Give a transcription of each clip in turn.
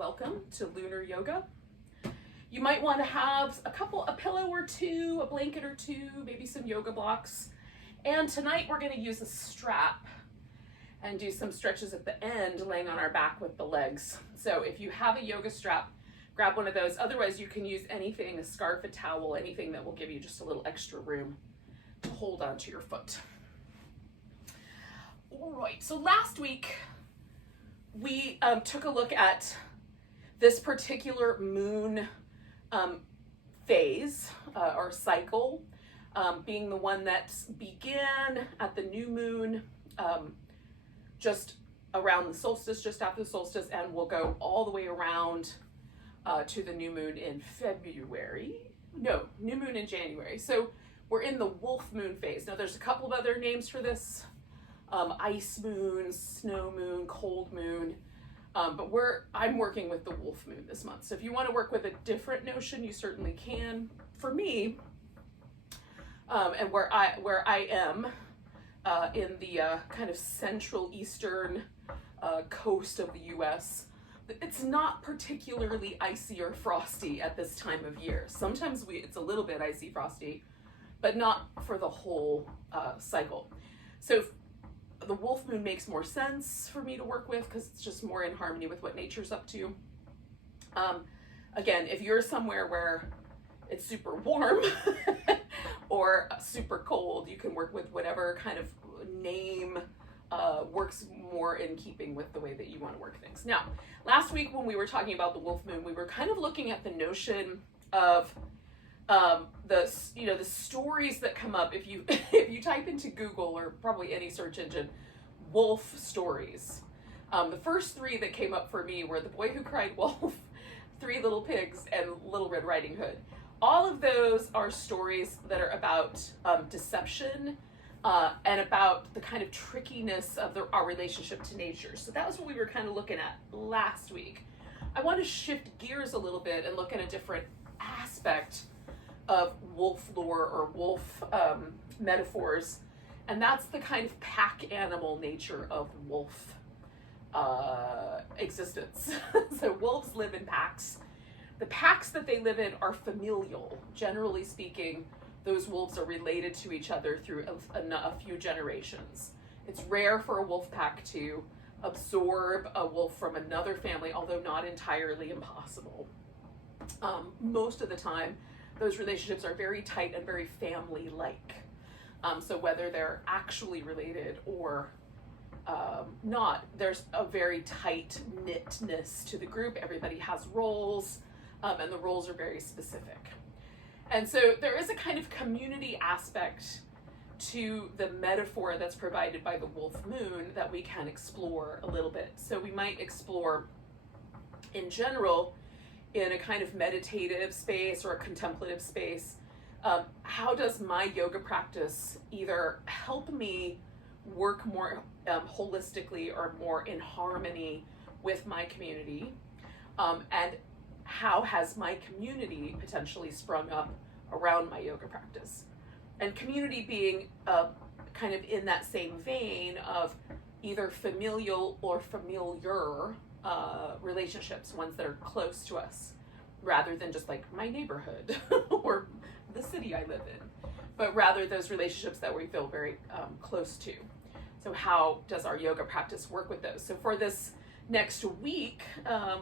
welcome to Lunar Yoga. You might want to have a pillow or two, a blanket or two, maybe some yoga blocks. And tonight we're going to use a strap and do some stretches at the end, laying on our back with the legs. So if you have a yoga strap, grab one of those. Otherwise, you can use anything, a scarf, a towel, anything that will give you just a little extra room to hold onto your foot. All right, so last week we took a look at this particular moon phase or cycle, being the one that began at the new moon just around the solstice, just after the solstice, and will go all the way around to the new moon in February. No, new moon in January. So we're in the wolf moon phase. Now there's a couple of other names for this. Ice moon, snow moon, cold moon. But I'm working with the wolf moon this month. So if you want to work with a different notion, you certainly can. For me, and where I am in the kind of central eastern coast of the U.S., it's not particularly icy or frosty at this time of year. Sometimes it's a little bit icy, frosty, but not for the whole cycle. So the wolf moon makes more sense for me to work with because it's just more in harmony with what nature's up to. Again, if you're somewhere where it's super warm or super cold, you can work with whatever kind of name works more in keeping with the way that you want to work things. Now, last week when we were talking about the wolf moon, we were kind of looking at the notion of the stories that come up if you type into Google or probably any search engine, wolf stories. The first three that came up for me were The Boy Who Cried Wolf, Three Little Pigs, and Little Red Riding Hood. All of those are stories that are about deception and about the kind of trickiness of our relationship to nature. So that was what we were kind of looking at last week. I want to shift gears a little bit and look at a different aspect of wolf lore or wolf metaphors, and that's the kind of pack animal nature of wolf existence. So wolves live in packs. The packs that they live in are familial. Generally speaking, those wolves are related to each other through a few generations. It's rare for a wolf pack to absorb a wolf from another family, although not entirely impossible. Most of the time, those relationships are very tight and very family-like. So whether they're actually related or not, there's a very tight-knitness to the group. Everybody has roles, and the roles are very specific. And so there is a kind of community aspect to the metaphor that's provided by the wolf moon that we can explore a little bit. So we might explore, in general, in a kind of meditative space or a contemplative space, how does my yoga practice either help me work more holistically or more in harmony with my community, and how has my community potentially sprung up around my yoga practice? And community being kind of in that same vein of either familial or familiar relationships, ones that are close to us, rather than just like my neighborhood or the city I live in, but rather those relationships that we feel very close to. So how does our yoga practice work with those? So for this next week,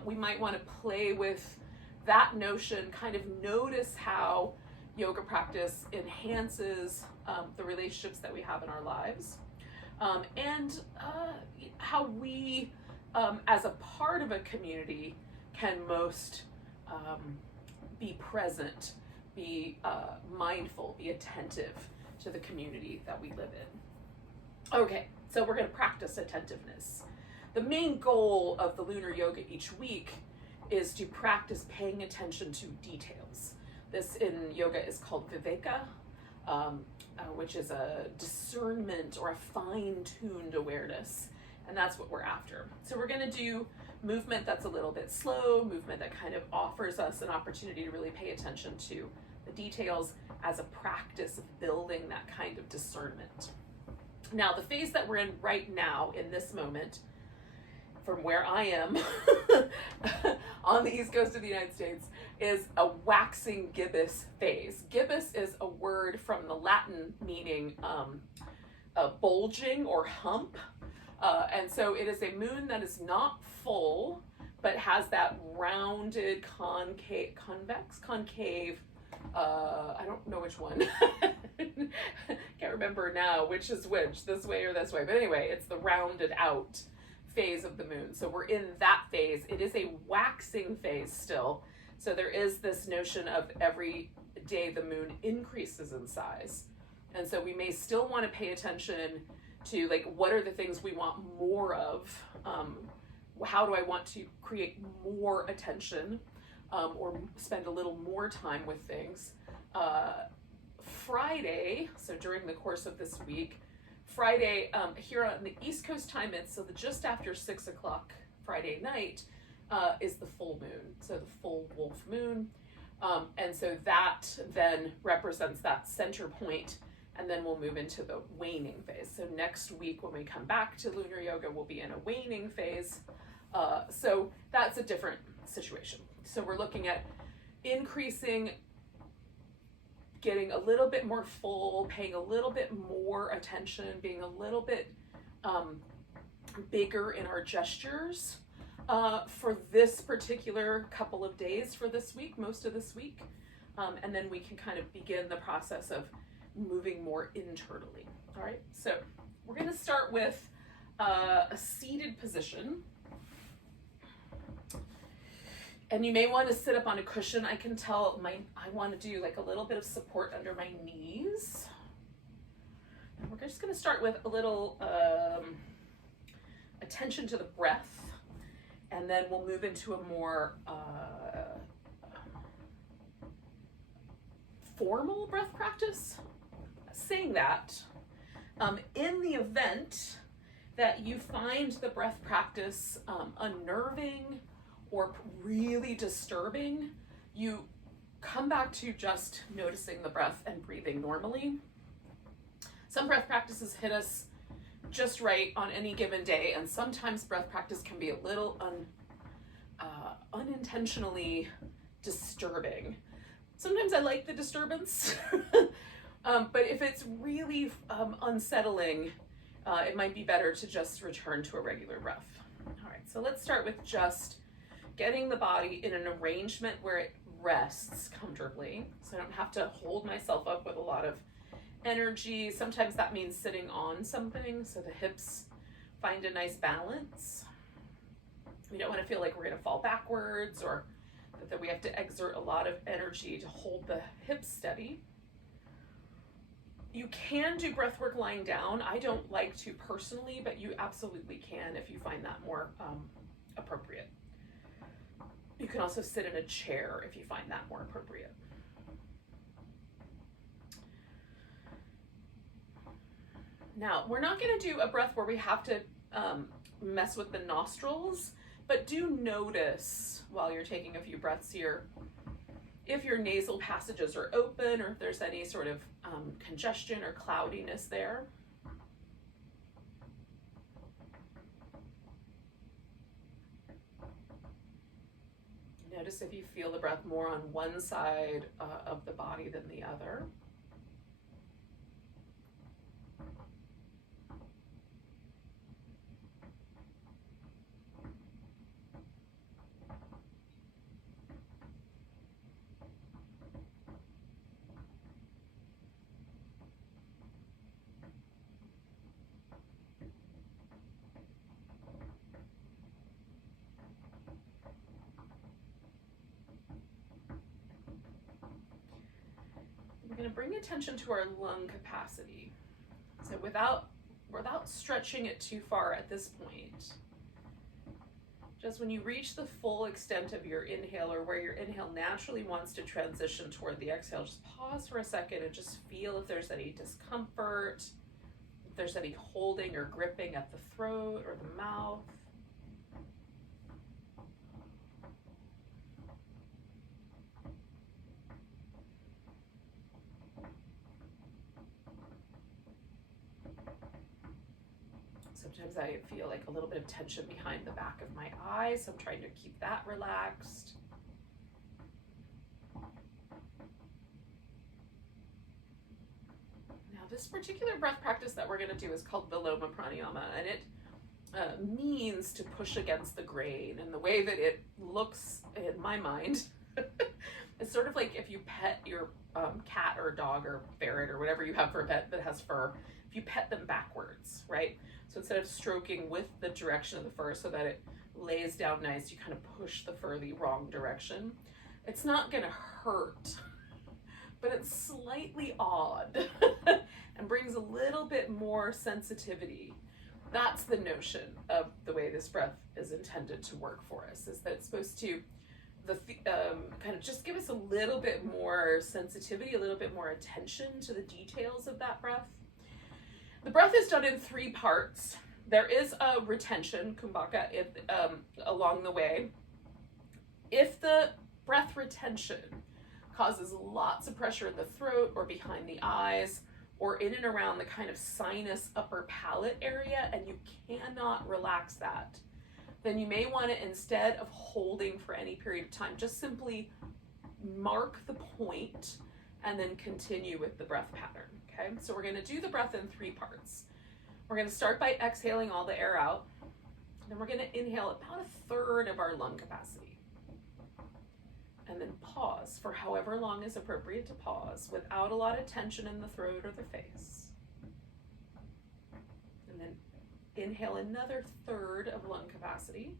we might want to play with that notion, kind of notice how yoga practice enhances the relationships that we have in our lives, and how we, as a part of a community, can most be present, be mindful, be attentive to the community that we live in. Okay, so we're going to practice attentiveness. The main goal of the lunar yoga each week is to practice paying attention to details. This in yoga is called viveka, which is a discernment or a fine-tuned awareness, and that's what we're after. So we're going to do movement that's a little bit slow, movement that kind of offers us an opportunity to really pay attention to the details as a practice of building that kind of discernment. Now, the phase that we're in right now, in this moment, from where I am on the east coast of the United States, is a waxing gibbous phase. Gibbous is a word from the Latin meaning bulging or hump. And so it is a moon that is not full, but has that rounded concave, I don't know which one. Can't remember now which is which, this way or this way. But anyway, it's the rounded out phase of the moon. So we're in that phase. It is a waxing phase still. So there is this notion of every day the moon increases in size. And so we may still want to pay attention to, like, what are the things we want more of? How do I want to create more attention or spend a little more time with things? Friday, so during the course of this week, Friday, here on the East Coast time, it's so just after 6 o'clock Friday night is the full moon, so the full wolf moon. And so that then represents that center point, and then we'll move into the waning phase. So next week when we come back to lunar yoga, we'll be in a waning phase. So that's a different situation. So we're looking at increasing, getting a little bit more full, paying a little bit more attention, being a little bit bigger in our gestures for this particular couple of days for this week, most of this week. And then we can kind of begin the process of moving more internally. All right, so we're going to start with a seated position. And you may want to sit up on a cushion. I can tell I want to do like a little bit of support under my knees. And we're just going to start with a little attention to the breath. And then we'll move into a more formal breath practice. Saying that, in the event that you find the breath practice unnerving or really disturbing, you come back to just noticing the breath and breathing normally. Some breath practices hit us just right on any given day, and sometimes breath practice can be a little unintentionally disturbing. Sometimes I like the disturbance, but if it's really unsettling, it might be better to just return to a regular breath. All right, so let's start with just getting the body in an arrangement where it rests comfortably, so I don't have to hold myself up with a lot of energy. Sometimes that means sitting on something so the hips find a nice balance. We don't want to feel like we're going to fall backwards or that we have to exert a lot of energy to hold the hips steady. You can do breath work lying down. I don't like to personally, but you absolutely can if you find that more appropriate. You can also sit in a chair if you find that more appropriate. Now, we're not going to do a breath where we have to mess with the nostrils, but do notice while you're taking a few breaths here if your nasal passages are open or if there's any sort of congestion or cloudiness there. Notice if you feel the breath more on one side of the body than the other. We're going to bring attention to our lung capacity. So without stretching it too far at this point, just when you reach the full extent of your inhale or where your inhale naturally wants to transition toward the exhale, just pause for a second and just feel if there's any discomfort, if there's any holding or gripping at the throat or the mouth. So Sometimes I feel like a little bit of tension behind the back of my eyes, so I'm trying to keep that relaxed. Now, this particular breath practice that we're going to do is called Viloma Pranayama, and it means to push against the grain. And the way that it looks in my mind, it's sort of like if you pet your cat or dog or ferret or whatever you have for a pet that has fur, if you pet them backwards, right? So instead of stroking with the direction of the fur so that it lays down nice, you kind of push the fur the wrong direction. It's not gonna hurt, but it's slightly odd and brings a little bit more sensitivity. That's the notion of the way this breath is intended to work for us, is that it's supposed to kind of just give us a little bit more sensitivity, a little bit more attention to the details of that breath. The breath is done in 3 parts. There is a retention, kumbhaka, along the way. If the breath retention causes lots of pressure in the throat or behind the eyes or in and around the kind of sinus upper palate area, and you cannot relax that, then you may want to, instead of holding for any period of time, just simply mark the point and then continue with the breath pattern, okay? So we're going to do the breath in 3 parts. We're going to start by exhaling all the air out. Then we're going to inhale about 1/3 of our lung capacity. And then pause for however long is appropriate to pause without a lot of tension in the throat or the face. And then inhale another 1/3 of lung capacity.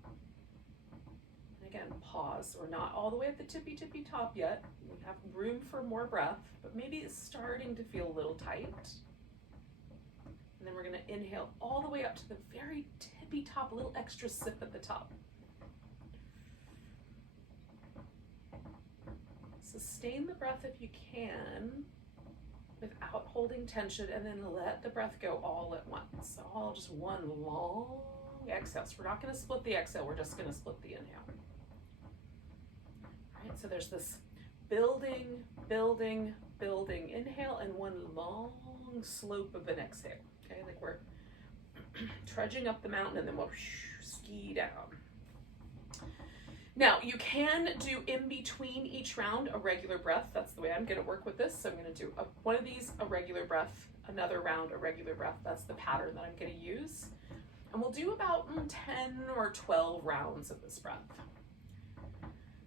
And again, pause. We're not all the way at the tippy top yet. We have room for more breath, but maybe it's starting to feel a little tight. And then we're going to inhale all the way up to the very tippy top, a little extra sip at the top. Sustain the breath if you can without holding tension, and then let the breath go all at once. So all just one long exhale. So we're not going to split the exhale, we're just going to split the inhale. All right, so there's this building inhale and one long slope of an exhale. Okay, like we're trudging up the mountain and then we'll ski down. Now, you can do in between each round a regular breath. That's the way I'm going to work with this. So I'm going to do one of these, a regular breath, another round, a regular breath. That's the pattern that I'm going to use. And we'll do about 10 or 12 rounds of this breath.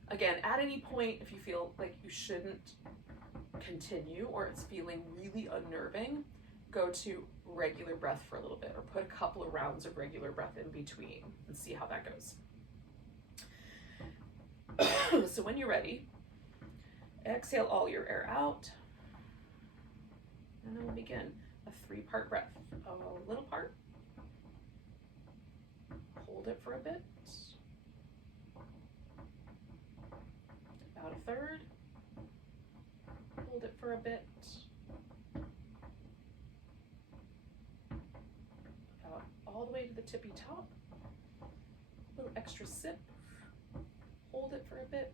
Again, at any point, if you feel like you shouldn't continue or it's feeling really unnerving, go to regular breath for a little bit or put a couple of rounds of regular breath in between and see how that goes. So when you're ready, exhale all your air out, and then we'll begin a 3-part breath. A little part, hold it for a bit, about 1/3, hold it for a bit, about all the way to the tippy top, a little extra sip, hold it for a bit.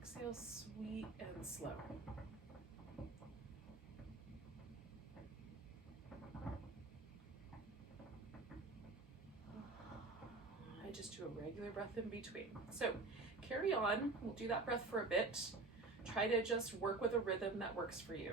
Exhale, sweet and slow. I just do a regular breath in between. So carry on. We'll do that breath for a bit. Try to just work with a rhythm that works for you.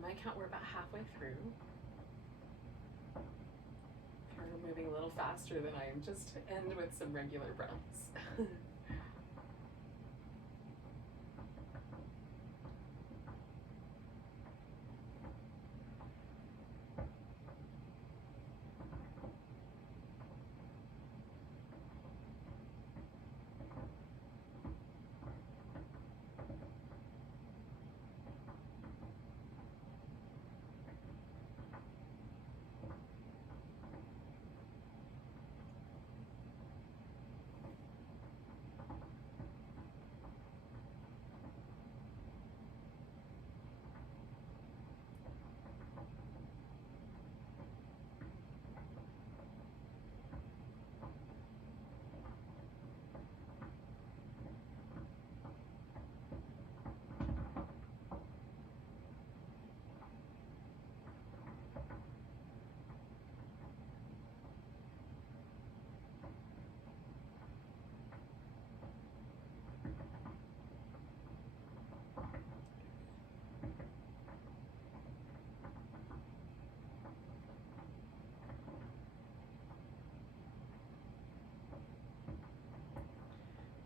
by my count, we're about halfway through. If you're moving a little faster than I am, just end with some regular breaths.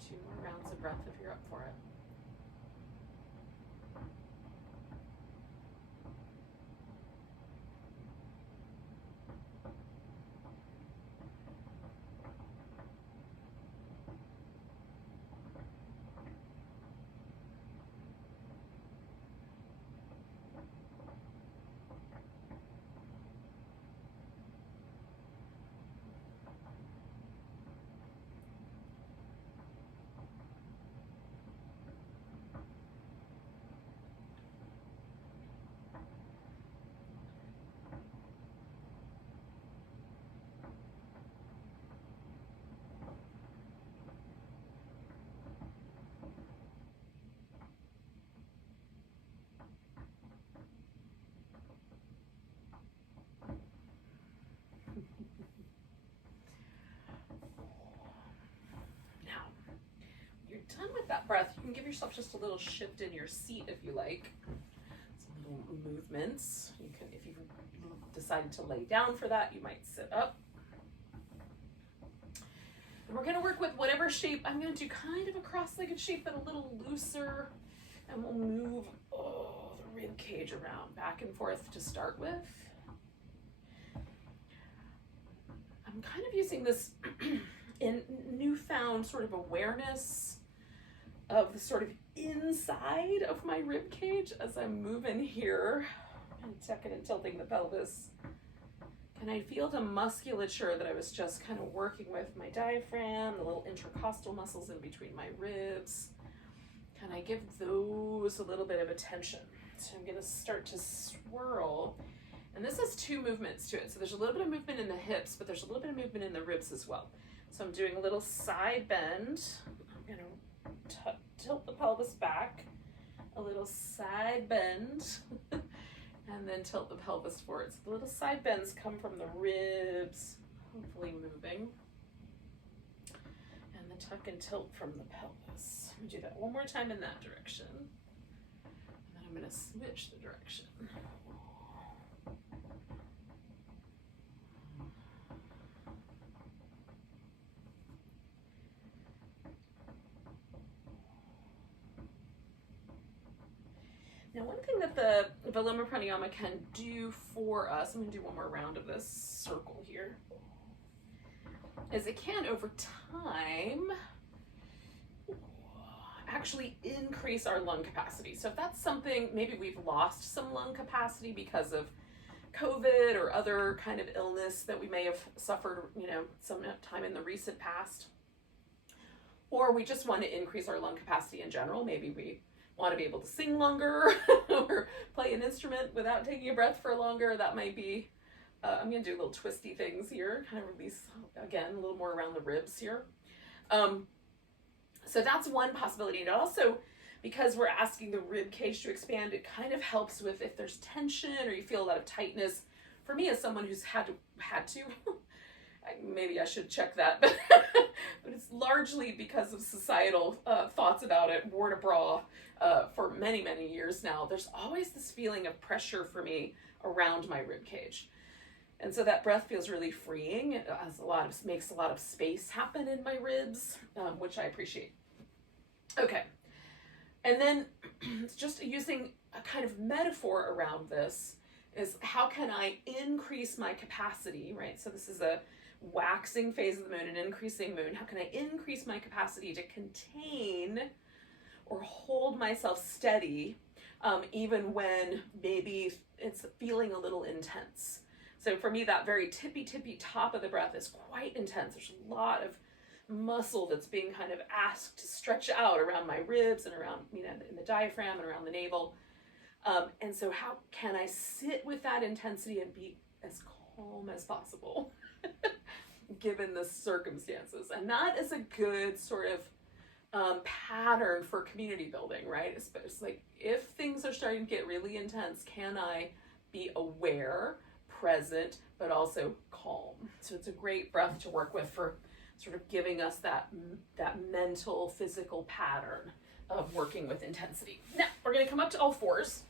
2 more rounds of breath if you're up for it. Done with that breath, you can give yourself just a little shift in your seat if you like. Some little movements. You can, if you decide to lay down for that, you might sit up. And we're going to work with whatever shape. I'm going to do kind of a cross-legged shape, but a little looser. And we'll move the rib cage around, back and forth to start with. I'm kind of using this in newfound sort of awareness of the sort of inside of my rib cage as I'm moving here and tucking and tilting the pelvis. And I feel the musculature that I was just kind of working with, my diaphragm, the little intercostal muscles in between my ribs. Can I give those a little bit of attention? So I'm going to start to swirl. And this has 2 movements to it. So there's a little bit of movement in the hips, but there's a little bit of movement in the ribs as well. So I'm doing a little side bend. I'm going to tilt the pelvis back, a little side bend, and then tilt the pelvis forward. So the little side bends come from the ribs, hopefully moving, and the tuck and tilt from the pelvis. I'm going to do that one more time in that direction, and then I'm going to switch the direction. Now, one thing that the Viloma Pranayama can do for us, I'm going to do one more round of this circle here, is it can, over time, actually increase our lung capacity. So if that's something, maybe we've lost some lung capacity because of COVID or other kind of illness that we may have suffered, some time in the recent past, or we just want to increase our lung capacity in general. Maybe we want to be able to sing longer or play an instrument without taking a breath for longer. That might be, I'm going to do little twisty things here, kind of release, again, a little more around the ribs here. So that's one possibility. And also, because we're asking the rib cage to expand, it kind of helps with if there's tension or you feel a lot of tightness. For me, as someone who's had to maybe I should check that, but it's largely because of societal thoughts about it, wore to bra, for many, many years now. There's always this feeling of pressure for me around my rib cage. And so that breath feels really freeing. It has makes a lot of space happen in my ribs, which I appreciate. Okay. And then just using a kind of metaphor around this is, how can I increase my capacity, right? So this is a waxing phase of the moon, an increasing moon. How can I increase my capacity to contain or hold myself steady, even when maybe it's feeling a little intense? So for me, that very tippy top of the breath is quite intense. There's a lot of muscle that's being kind of asked to stretch out around my ribs and around, in the diaphragm and around the navel. And so how can I sit with that intensity and be as calm as possible given the circumstances? And that is a good sort of pattern for community building, right? It's like, if things are starting to get really intense, can I be aware, present, but also calm? So it's a great breath to work with for sort of giving us that mental, physical pattern of working with intensity. Now, we're going to come up to all fours.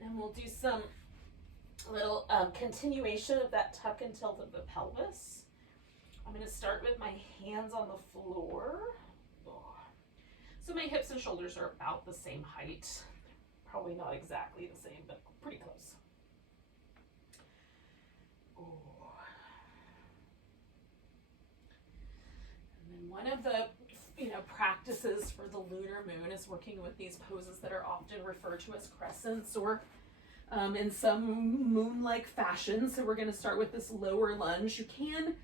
And we'll do some little continuation of that tuck and tilt of the pelvis. I'm going to start with my hands on the floor. So my hips and shoulders are about the same height. Probably not exactly the same, but pretty close. And then one of the practices for the lunar moon is working with these poses that are often referred to as crescents, or in some moon-like fashion. So we're going to start with this lower lunge. You can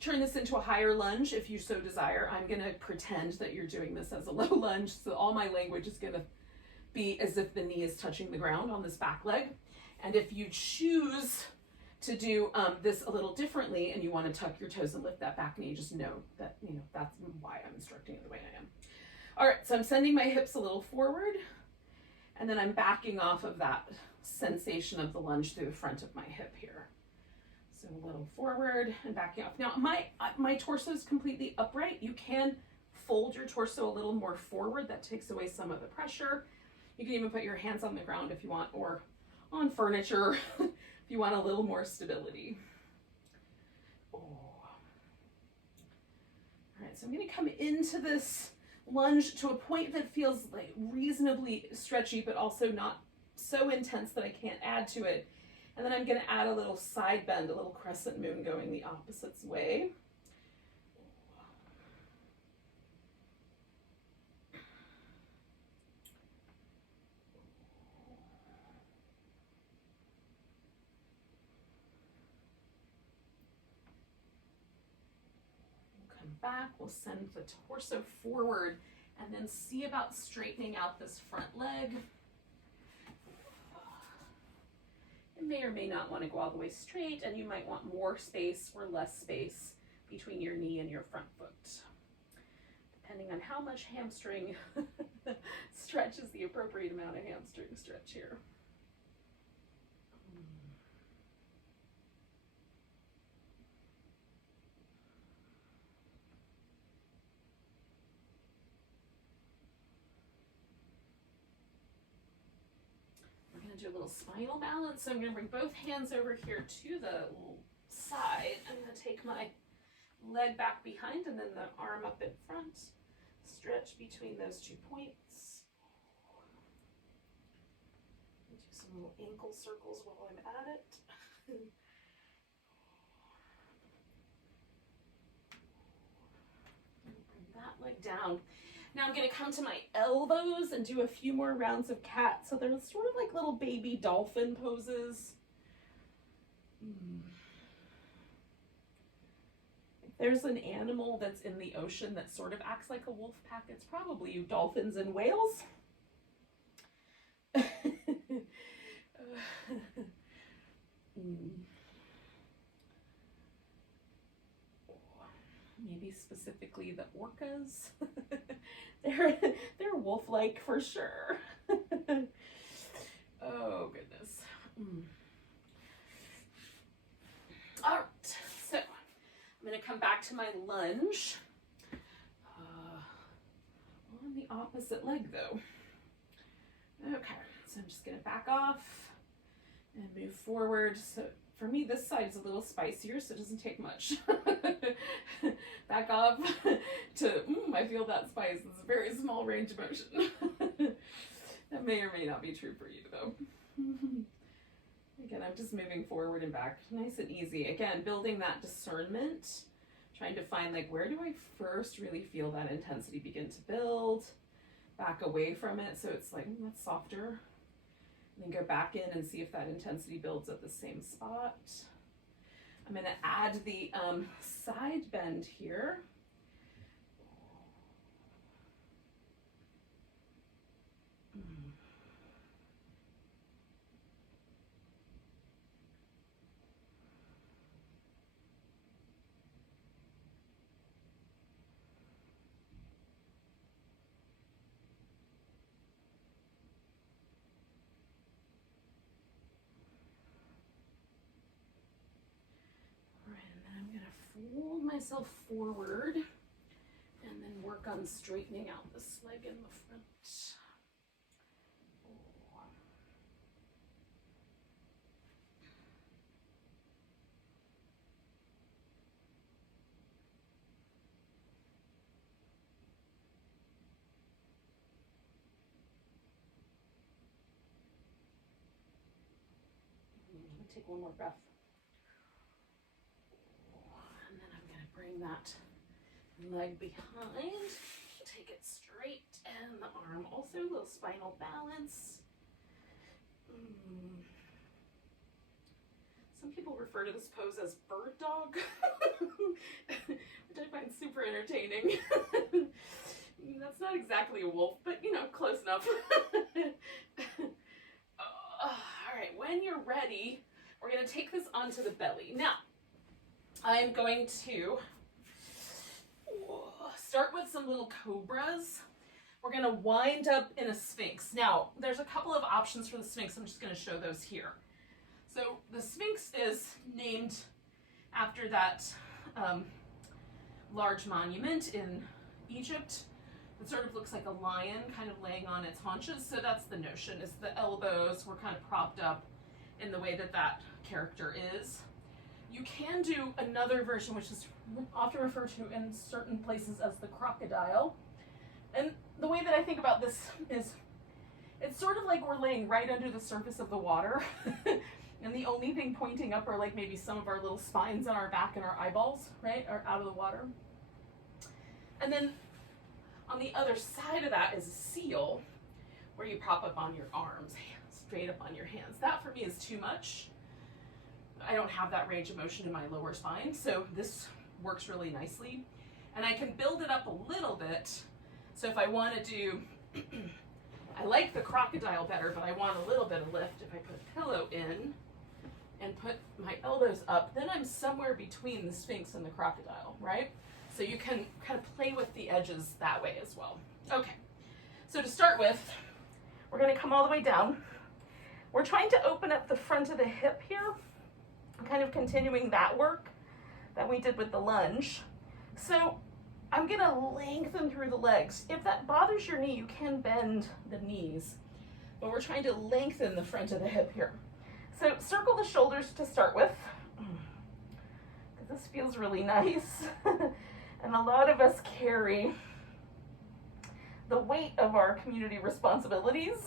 turn this into a higher lunge if you so desire. I'm going to pretend that you're doing this as a low lunge, so all my language is going to be as if the knee is touching the ground on this back leg. And if you choose to do this a little differently and you want to tuck your toes and lift that back knee, just know that, that's why I'm instructing it the way I am. All right, so I'm sending my hips a little forward, and then I'm backing off of that sensation of the lunge through the front of my hip here. So a little forward and backing off. Now my torso is completely upright. You can fold your torso a little more forward. That takes away some of the pressure. You can even put your hands on the ground if you want, or on furniture if you want a little more stability. All right, so I'm going to come into this lunge to a point that feels like reasonably stretchy, but also not so intense that I can't add to it. And then I'm going to add a little side bend, a little crescent moon going the opposite way. Back, we'll send the torso forward, and then see about straightening out this front leg. You may or may not want to go all the way straight, and you might want more space or less space between your knee and your front foot, depending on how much hamstring stretch is the appropriate amount of hamstring stretch here. Do a little spinal balance. So I'm going to bring both hands over here to the side. I'm going to take my leg back behind and then the arm up in front. Stretch between those 2 points. Do some little ankle circles while I'm at it. Bring that leg down. Now I'm going to come to my elbows and do a few more rounds of cat. So they're sort of like little baby dolphin poses. If there's an animal that's in the ocean that sort of acts like a wolf pack, it's probably you dolphins and whales. Maybe specifically the orcas. They're wolf-like for sure. Oh goodness. All right. going to come back to my lunge. On the opposite leg though. Okay, so I'm just going to back off and move forward. So for me, this side is a little spicier, so it doesn't take much. Back off to, I feel that spice. It's a very small range of motion. That may or may not be true for you though. Again, I'm just moving forward and back, nice and easy. Again, building that discernment, trying to find like, where do I first really feel that intensity begin to build? Back away from it, so it's like, that's softer. And then go back in and see if that intensity builds at the same spot. I'm going to add the side bend here. Fold myself forward and then work on straightening out this leg in the front. Take one more breath. Bring that leg behind, take it straight, and the arm also, a little spinal balance. Some people refer to this pose as bird dog, which I find super entertaining. That's not exactly a wolf, but you know, close enough. All right, when you're ready, we're going to take this onto the belly. Now, I'm going to start with some little cobras. We're going to wind up in a sphinx. Now, there's a couple of options for the sphinx. I'm just going to show those here. So the sphinx is named after that large monument in Egypt. It sort of looks like a lion kind of laying on its haunches. So that's the notion, is the elbows were kind of propped up in the way that that character is. You can do another version, which is often referred to in certain places as the crocodile. And the way that I think about this is, it's sort of like we're laying right under the surface of the water. And the only thing pointing up are like maybe some of our little spines on our back and our eyeballs, right, are out of the water. And then on the other side of that is a seal, where you prop up on your arms, straight up on your hands. That for me is too much. I don't have that range of motion in my lower spine, so this works really nicely. And I can build it up a little bit. So if I want to do, I like the crocodile better, but I want a little bit of lift. If I put a pillow in and put my elbows up, then I'm somewhere between the sphinx and the crocodile, right? So you can kind of play with the edges that way as well. Okay, so to start with, we're going to come all the way down. We're trying to open up the front of the hip here, kind of continuing that work that we did with the lunge. So I'm gonna lengthen through the legs. If that bothers your knee, you can bend the knees, but we're trying to lengthen the front of the hip here. So circle the shoulders to start with, because this feels really nice. And a lot of us carry the weight of our community responsibilities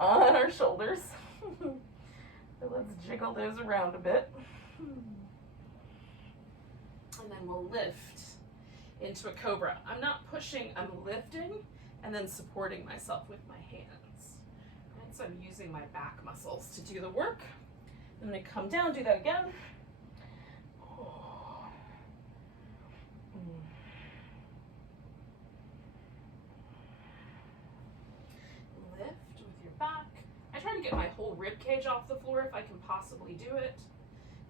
on our shoulders. So let's jiggle those around a bit. And then we'll lift into a cobra. I'm not pushing, I'm lifting and then supporting myself with my hands. Right? So I'm using my back muscles to do the work. I'm going to come down, do that again. Lift with your back. I try to get my whole rib cage off the floor if I can possibly do it.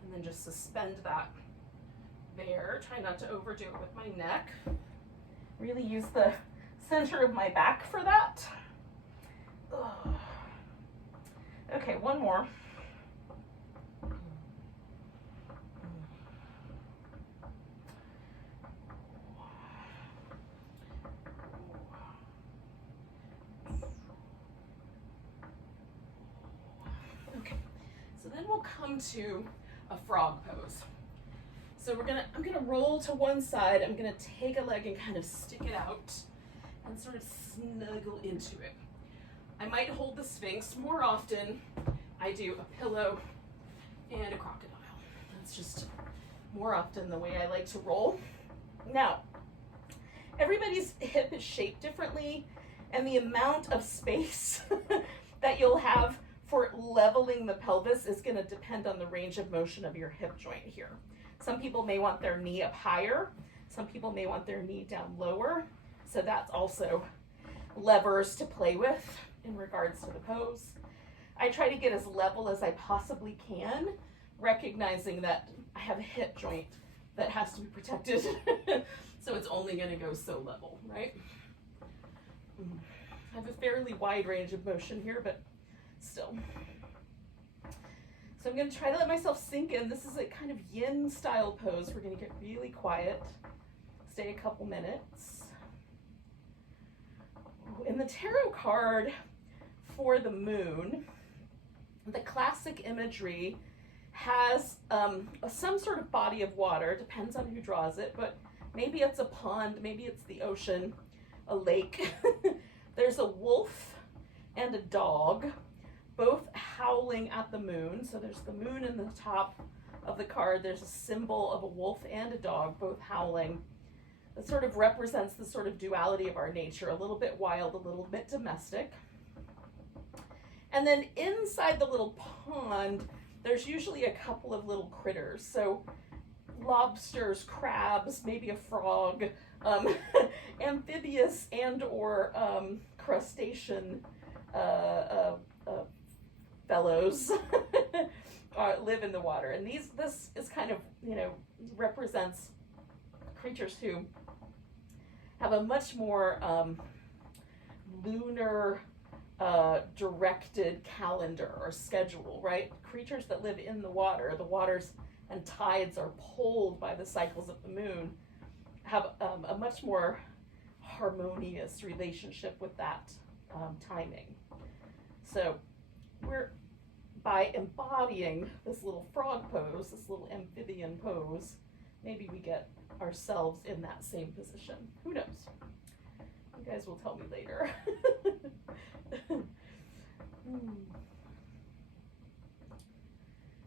And then just suspend that there. Try not to overdo it with my neck. Really use the center of my back for that. Ugh. Okay, one more. come to a frog pose. So I'm gonna roll to one side. I'm gonna take a leg and kind of stick it out and sort of snuggle into it. I might hold the Sphinx. More often, I do a pillow and a crocodile. That's just more often the way I like to roll. Now, everybody's hip is shaped differently, and the amount of space that you'll have for leveling the pelvis is going to depend on the range of motion of your hip joint here. Some people may want their knee up higher. Some people may want their knee down lower. So that's also levers to play with in regards to the pose. I try to get as level as I possibly can, recognizing that I have a hip joint that has to be protected. So it's only going to go so level, right? I have a fairly wide range of motion here, but still. So I'm going to try to let myself sink in. This is a kind of yin style pose. We're going to get really quiet, stay a couple minutes. In the tarot card for the moon, the classic imagery has some sort of body of water, depends on who draws it, but maybe it's a pond, maybe it's the ocean, a lake. There's a wolf and a dog, both howling at the moon. So there's the moon in the top of the card. There's a symbol of a wolf and a dog, both howling. That sort of represents the sort of duality of our nature, a little bit wild, a little bit domestic. And then inside the little pond, there's usually a couple of little critters. So lobsters, crabs, maybe a frog, amphibious and or crustacean fellows live in the water. And this is kind of, represents creatures who have a much more lunar directed calendar or schedule, right? Creatures that live in the waters and tides are pulled by the cycles of the moon, have a much more harmonious relationship with that timing. So by embodying this little frog pose, this little amphibian pose, maybe we get ourselves in that same position. Who knows? You guys will tell me later.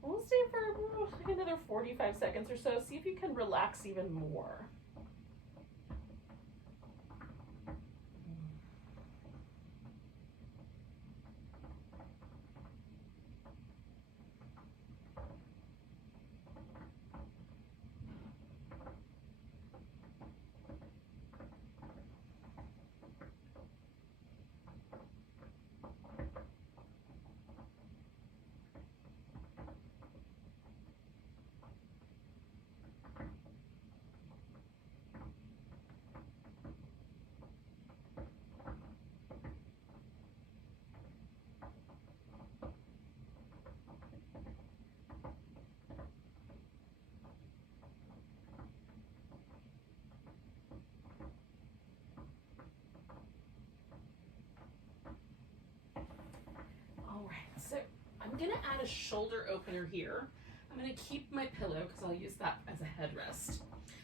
We'll stay for like another 45 seconds or so. See if you can relax even more. So I'm going to add a shoulder opener here. I'm going to keep my pillow because I'll use that as a headrest.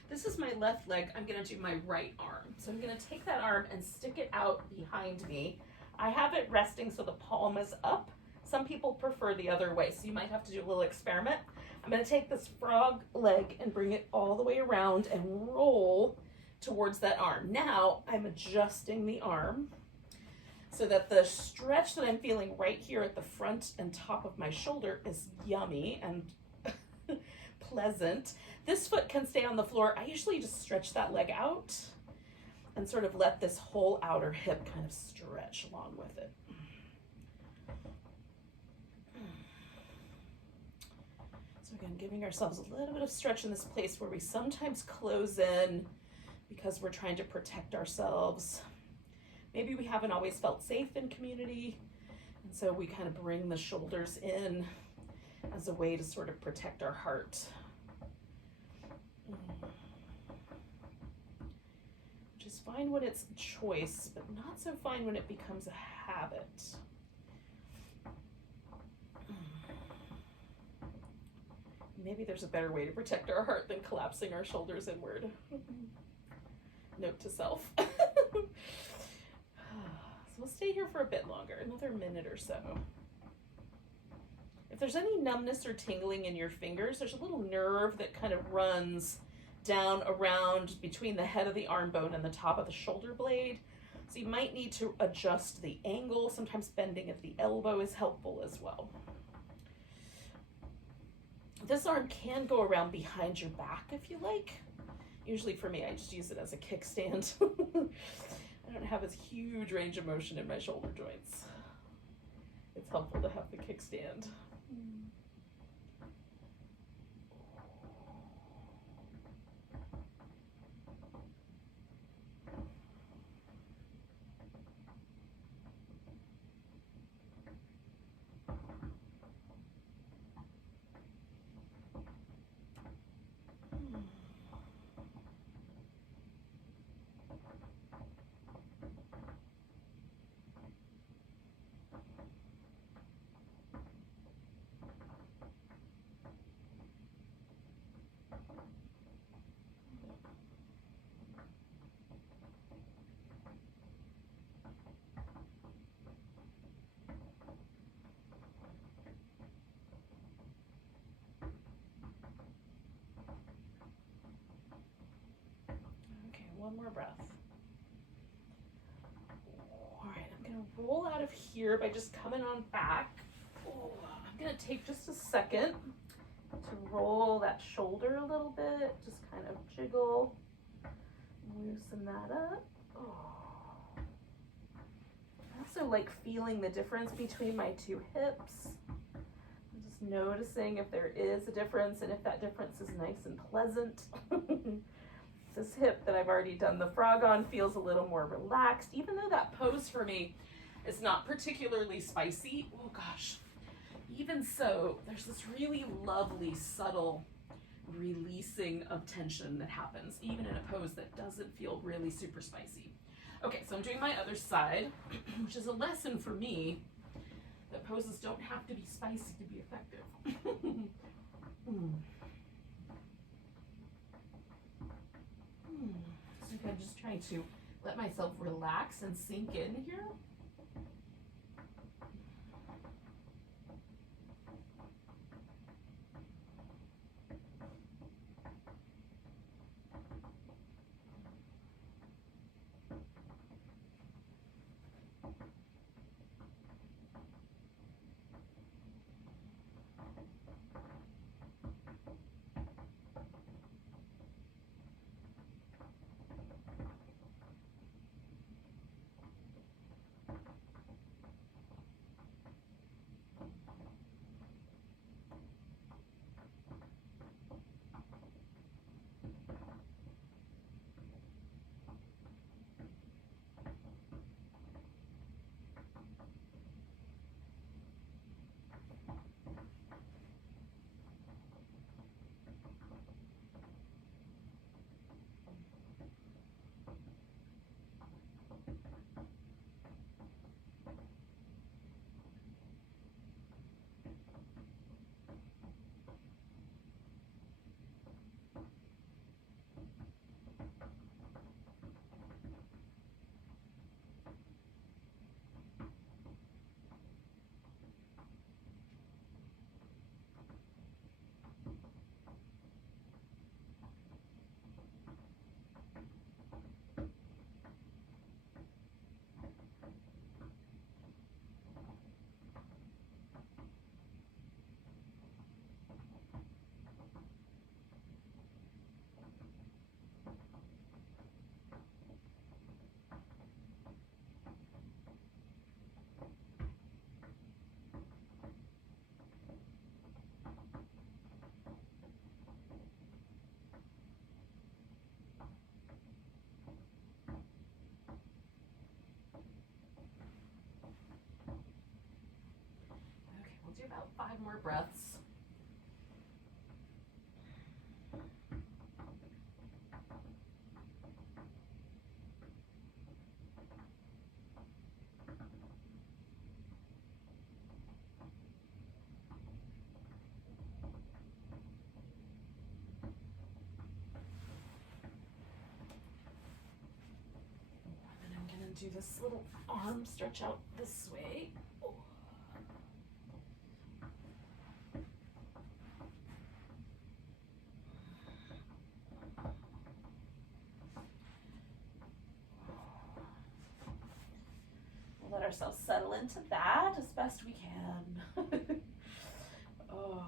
This is my left leg. I'm going to do my right arm. So I'm going to take that arm and stick it out behind me. I have it resting so the palm is up. Some people prefer the other way, so you might have to do a little experiment. I'm going to take this frog leg and bring it all the way around and roll towards that arm. Now I'm adjusting the arm so that the stretch that I'm feeling right here at the front and top of my shoulder is yummy and pleasant. This foot can stay on the floor. I usually just stretch that leg out and sort of let this whole outer hip kind of stretch along with it. So again, giving ourselves a little bit of stretch in this place where we sometimes close in because we're trying to protect ourselves. Maybe we haven't always felt safe in community, and so we kind of bring the shoulders in as a way to sort of protect our heart. Which is fine when it's a choice, but not so fine when it becomes a habit. Maybe there's a better way to protect our heart than collapsing our shoulders inward. Note to self. So we'll stay here for a bit longer, another minute or so. If there's any numbness or tingling in your fingers, there's a little nerve that kind of runs down around between the head of the arm bone and the top of the shoulder blade. So you might need to adjust the angle. Sometimes bending at the elbow is helpful as well. This arm can go around behind your back if you like. Usually for me, I just use it as a kickstand. I don't have as huge range of motion in my shoulder joints. It's helpful to have the kickstand. One more breath. All right, I'm gonna roll out of here by just coming on back. I'm gonna take just a second to roll that shoulder a little bit, just kind of jiggle, loosen that up. I also like feeling the difference between my two hips. I'm just noticing if there is a difference and if that difference is nice and pleasant. This hip that I've already done the frog on feels a little more relaxed, even though that pose for me is not particularly spicy. Oh gosh. Even so, there's this really lovely, subtle releasing of tension that happens, even in a pose that doesn't feel really super spicy. Okay, so I'm doing my other side, which is a lesson for me that poses don't have to be spicy to be effective. So I'm just trying to let myself relax and sink in here. Do about 5 more breaths. do this little arm stretch out this way. We'll let ourselves settle into that as best we can. Oh.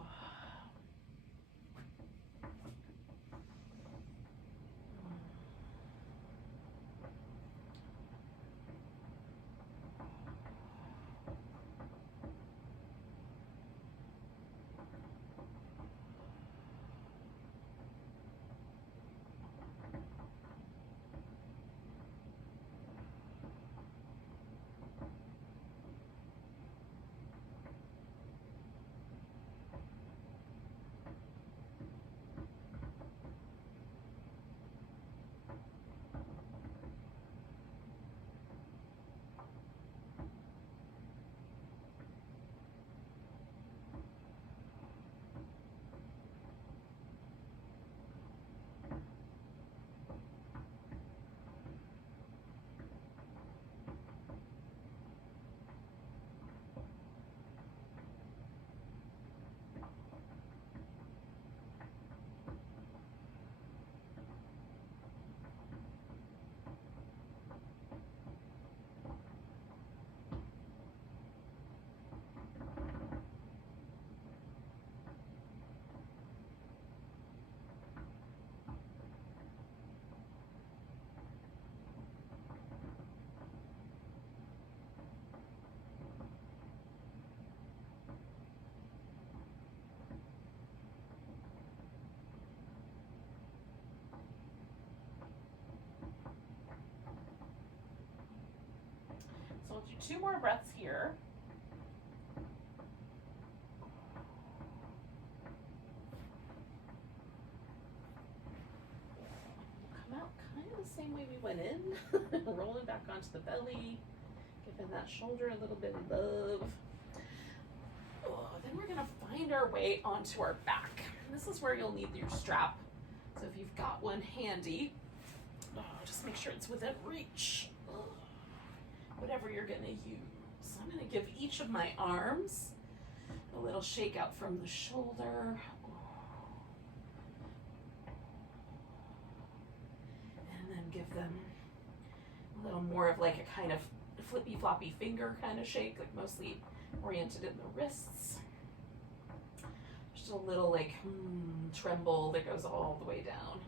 So we'll do 2 more breaths here. Come out kind of the same way we went in, rolling back onto the belly, giving that shoulder a little bit of love. Oh, then we're gonna find our way onto our back. This is where you'll need your strap. So if you've got one handy, just make sure it's within reach. Whatever you're gonna use. I'm gonna give each of my arms a little shake out from the shoulder. And then give them a little more of like a kind of flippy floppy finger kind of shake, like mostly oriented in the wrists. Just a little like tremble that goes all the way down.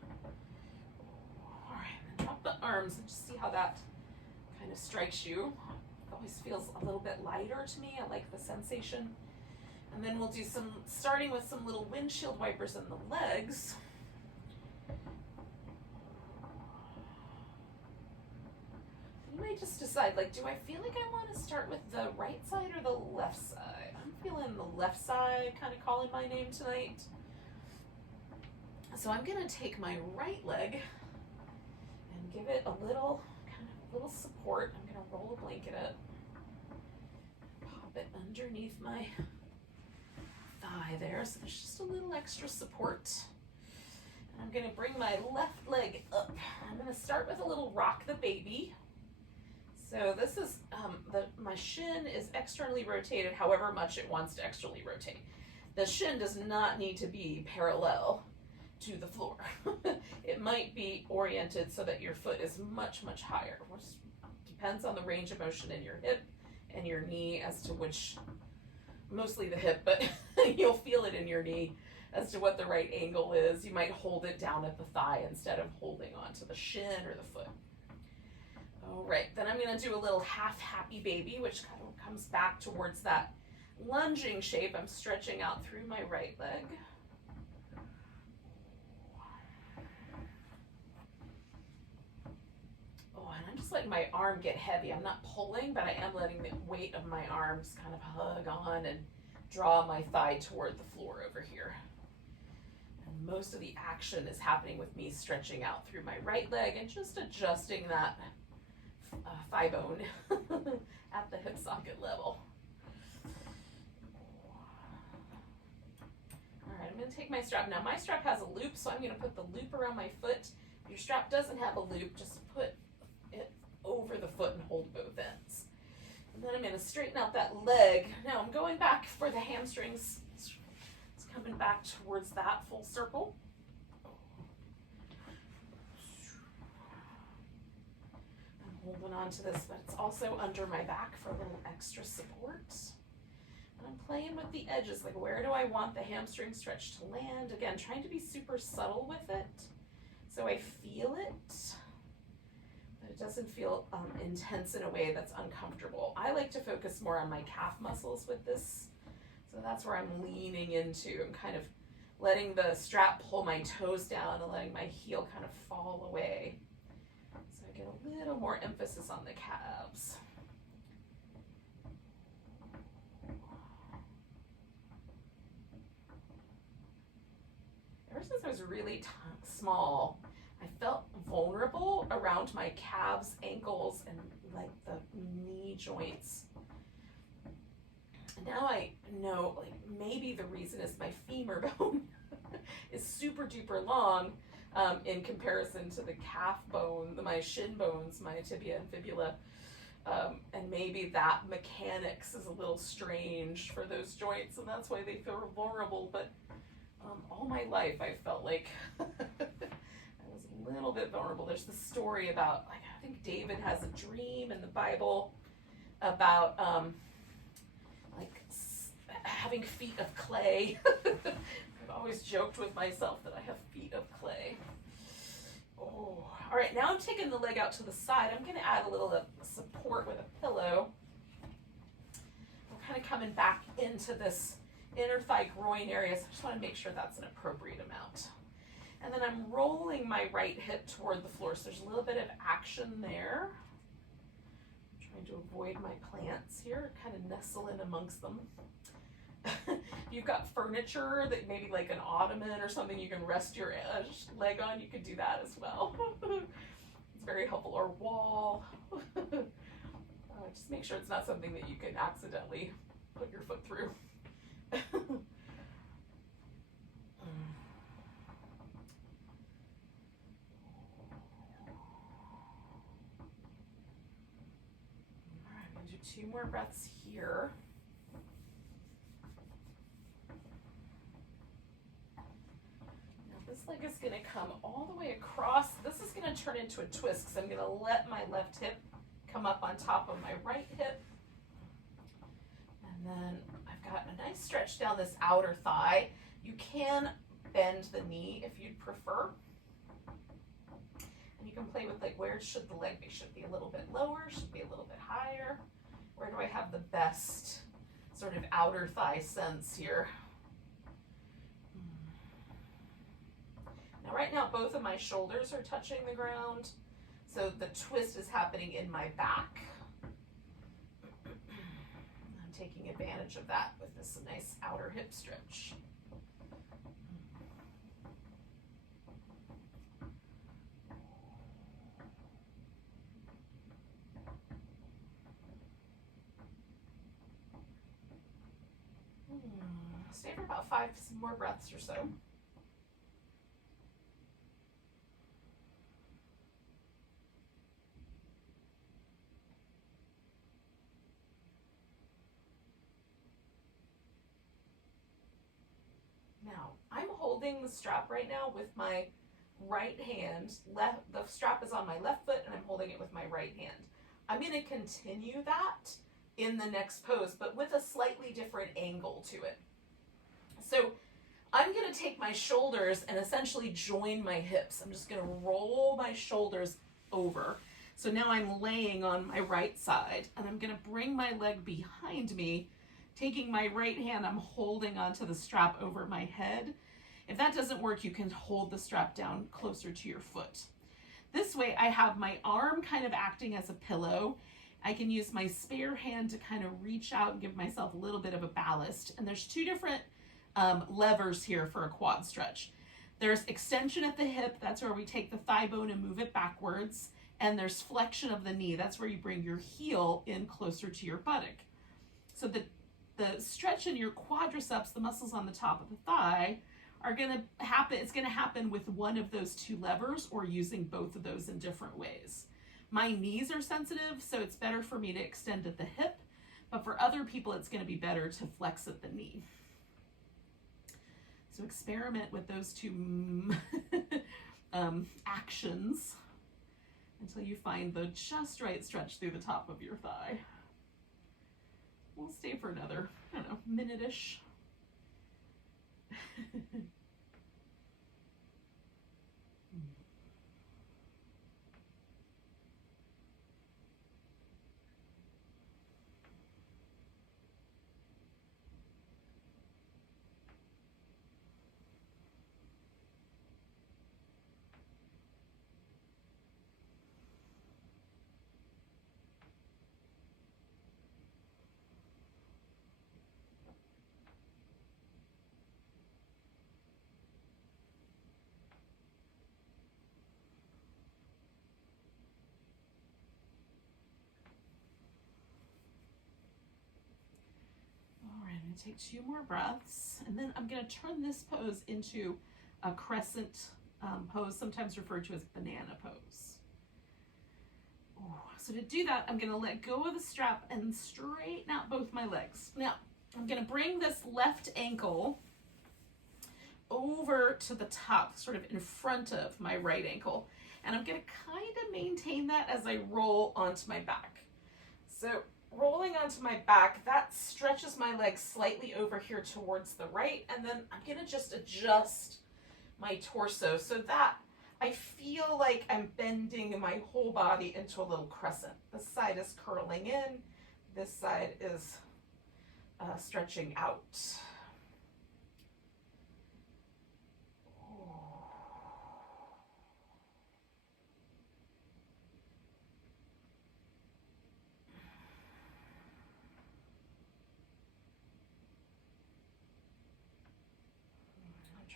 All right, and then drop the arms and just see how that kind of strikes you. It always feels a little bit lighter to me. I like the sensation. And then we'll do some, starting with some little windshield wipers in the legs. You might just decide, like, do I feel like I want to start with the right side or the left side? I'm feeling the left side kind of calling my name tonight. So I'm going to take my right leg and give it a little support. I'm going to roll a blanket up, pop it underneath my thigh there, so there's just a little extra support. And I'm going to bring my left leg up. I'm going to start with a little rock the baby. So this is, my shin is externally rotated however much it wants to externally rotate. The shin does not need to be parallel to the floor. It might be oriented so that your foot is much, much higher. Depends on the range of motion in your hip and your knee as to which, mostly the hip, but you'll feel it in your knee as to what the right angle is. You might hold it down at the thigh instead of holding onto the shin or the foot. All right, then I'm going to do a little half happy baby, which kind of comes back towards that lunging shape. I'm stretching out through my right leg. Oh, and I'm just letting my arm get heavy. I'm not pulling, but I am letting the weight of my arms kind of hug on and draw my thigh toward the floor over here. And most of the action is happening with me stretching out through my right leg and just adjusting that thigh bone at the hip socket level. All right, I'm going to take my strap. Now my strap has a loop, so I'm going to put the loop around my foot. If your strap doesn't have a loop, just put it over the foot and hold both ends. And then I'm going to straighten out that leg. Now I'm going back for the hamstrings. It's coming back towards that full circle. I'm holding on to this, but it's also under my back for a little extra support. And I'm playing with the edges, like where do I want the hamstring stretch to land? Again, trying to be super subtle with it so I feel it, but it doesn't feel intense in a way that's uncomfortable. I like to focus more on my calf muscles with this, so that's where I'm leaning into. I'm kind of letting the strap pull my toes down and letting my heel kind of fall away. So I get a little more emphasis on the calves. Ever since I was really small, I felt vulnerable around my calves, ankles, and like the knee joints. And now I know, like, maybe the reason is my femur bone is super duper long in comparison to the calf bone, my shin bones, my tibia and fibula. And maybe that mechanics is a little strange for those joints, and that's why they feel vulnerable. But all my life I felt like I was a little bit vulnerable. There's this story about, like, I think David has a dream in the Bible about like having feet of clay. I've always joked with myself that I have feet of clay. Oh, all right, now I'm taking the leg out to the side. I'm going to add a little support with a pillow. I'm kind of coming back into this inner thigh groin area, so I just want to make sure that's an appropriate amount. And then I'm rolling my right hip toward the floor, so there's a little bit of action there. I'm trying to avoid my plants here, kind of nestle in amongst them. If you've got furniture, that maybe like an ottoman or something you can rest your leg on, you could do that as well. It's very helpful. Or wall. Just make sure it's not something that you can accidentally put your foot through. Alright, I'm going to do 2 more breaths here. Now this leg is going to come all the way across. This is going to turn into a twist because I'm going to let my left hip come up on top of my right hip. And then I've got a nice stretch down this outer thigh. You can bend the knee if you'd prefer. And you can play with, like, where should the leg be? Should it be a little bit lower? Should it be a little bit higher? Where do I have the best sort of outer thigh sense here? Now right now both of my shoulders are touching the ground, so the twist is happening in my back. Taking advantage of that with this nice outer hip stretch. Stay for about 5 more breaths or so. Now, I'm holding the strap right now with my right hand. The strap is on my left foot and I'm holding it with my right hand. I'm going to continue that in the next pose, but with a slightly different angle to it. So I'm going to take my shoulders and essentially join my hips. I'm just going to roll my shoulders over. So now I'm laying on my right side and I'm going to bring my leg behind me. Taking my right hand, I'm holding onto the strap over my head. If that doesn't work, you can hold the strap down closer to your foot. This way, I have my arm kind of acting as a pillow. I can use my spare hand to kind of reach out and give myself a little bit of a ballast. And there's 2 different levers here for a quad stretch. There's extension at the hip. That's where we take the thigh bone and move it backwards. And there's flexion of the knee. That's where you bring your heel in closer to your buttock. So the stretch in your quadriceps, the muscles on the top of the thigh, are going to happen. It's going to happen with one of those 2 levers or using both of those in different ways. My knees are sensitive, so it's better for me to extend at the hip, but for other people, it's going to be better to flex at the knee. So experiment with those two actions until you find the just right stretch through the top of your thigh. We'll stay for another, I don't know, minute-ish. Take 2 more breaths, and then I'm going to turn this pose into a crescent pose, sometimes referred to as banana pose. Ooh. So to do that, I'm going to let go of the strap and straighten out both my legs. Now, I'm going to bring this left ankle over to the top, sort of in front of my right ankle, and I'm going to kind of maintain that as I roll onto my back. So rolling onto my back, that stretches my legs slightly over here towards the right, and then I'm going to just adjust my torso so that I feel like I'm bending my whole body into a little crescent. This side is curling in, this side is stretching out.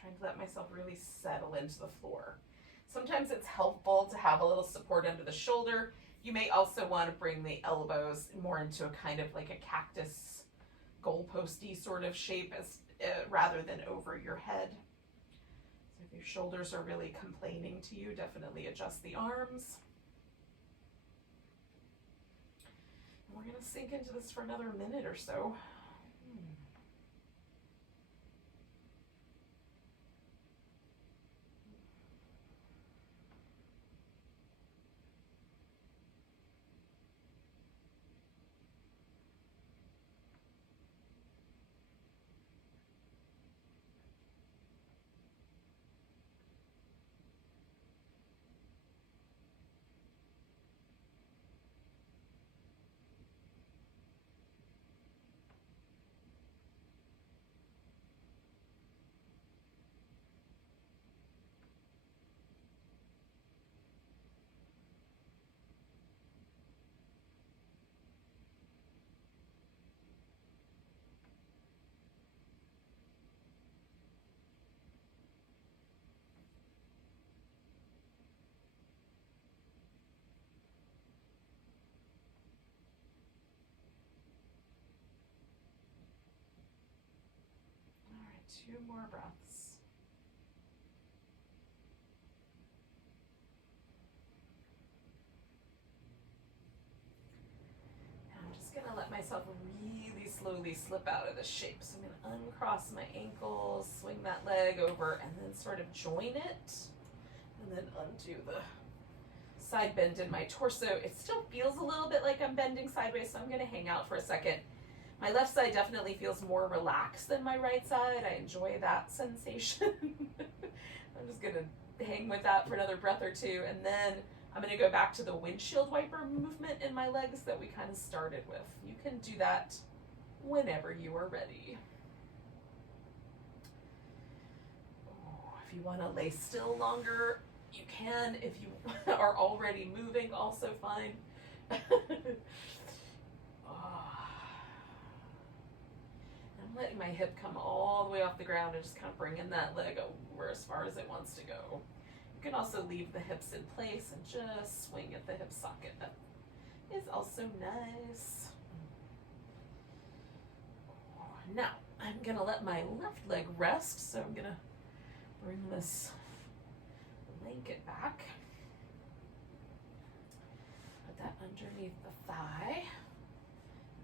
Trying to let myself really settle into the floor. Sometimes it's helpful to have a little support under the shoulder. You may also want to bring the elbows more into a kind of like a cactus goalposty sort of shape as rather than over your head. So if your shoulders are really complaining to you, definitely adjust the arms. And we're going to sink into this for another minute or so. All right, 2 more breaths. I'm just going to let myself really slowly slip out of this shape. So I'm going to uncross my ankles, swing that leg over, and then sort of join it, and then undo the side bend in my torso. It still feels a little bit like I'm bending sideways, so I'm going to hang out for a second. My left side definitely feels more relaxed than my right side. I enjoy that sensation. I'm just going to hang with that for another breath or two, and then I'm going to go back to the windshield wiper movement in my legs that we kind of started with. You can do that whenever you are ready. If you want to lay still longer, you can. If you are already moving, also fine. I'm letting my hip come all the way off the ground and just kind of bringing that leg over as far as it wants to go. You can also leave the hips in place and just swing at the hip socket. That is also nice. Now, I'm going to let my left leg rest, so I'm going to bring this blanket back. that underneath the thigh.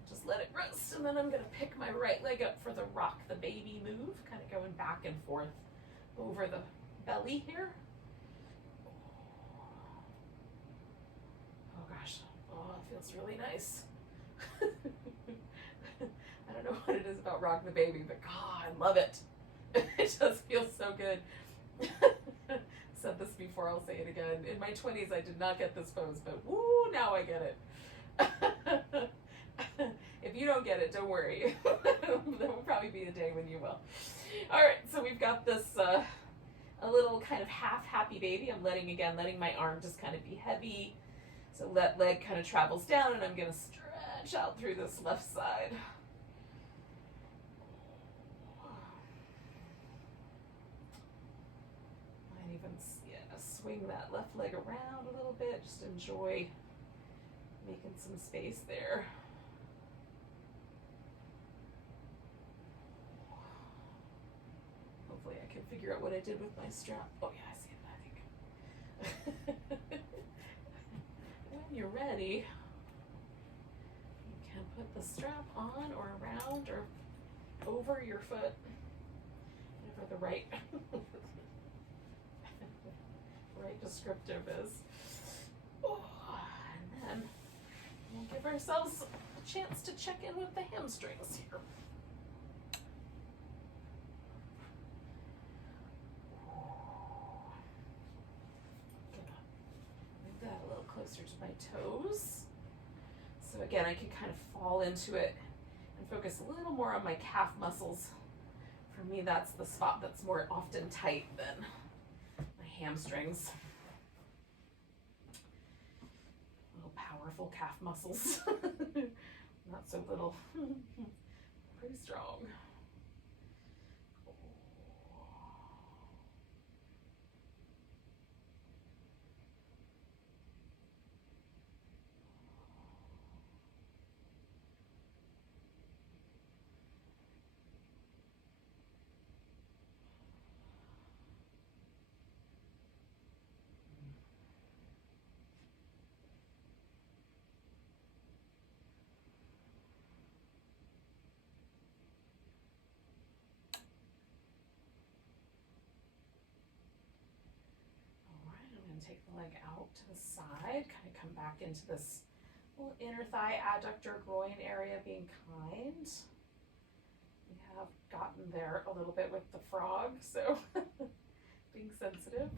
Just let it rest, and then I'm gonna pick my right leg up for the rock the baby move, kind of going back and forth over the belly here. Oh gosh, oh, it feels really nice. I don't know what it is about rock the baby, but God, I love it. It just feels so good. Said this before, I'll say it again. In my 20s, I did not get this pose, but woo, now I get it. If you don't get it, don't worry. There will probably be a day when you will. All right, so we've got this a little kind of half happy baby. I'm letting my arm just kind of be heavy. So that leg kind of travels down, and I'm going to stretch out through this left side. Might even swing that left leg around a little bit. Just enjoy making some space there. Hopefully I can figure out what I did with my strap. Oh yeah, I see it, I think. When you're ready, you can put the strap on or around or over your foot, whatever the right descriptive is. Oh, and then we'll give ourselves a chance to check in with the hamstrings here. Move that a little closer to my toes. So again, I can kind of fall into it and focus a little more on my calf muscles. For me, that's the spot that's more often tight than my hamstrings. Little powerful calf muscles. Not so little. Pretty strong. Take the leg out to the side, kind of come back into this little inner thigh, adductor, groin area, being kind. We have gotten there a little bit with the frog, so being sensitive.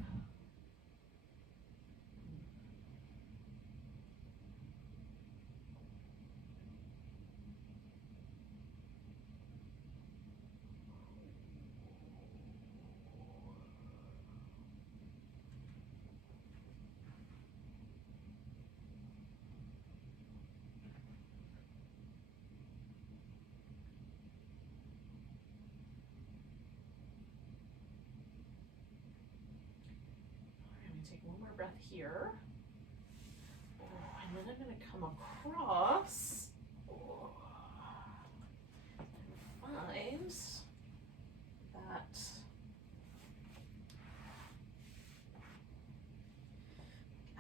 Take one more breath here. Oh, and then I'm going to come across and find that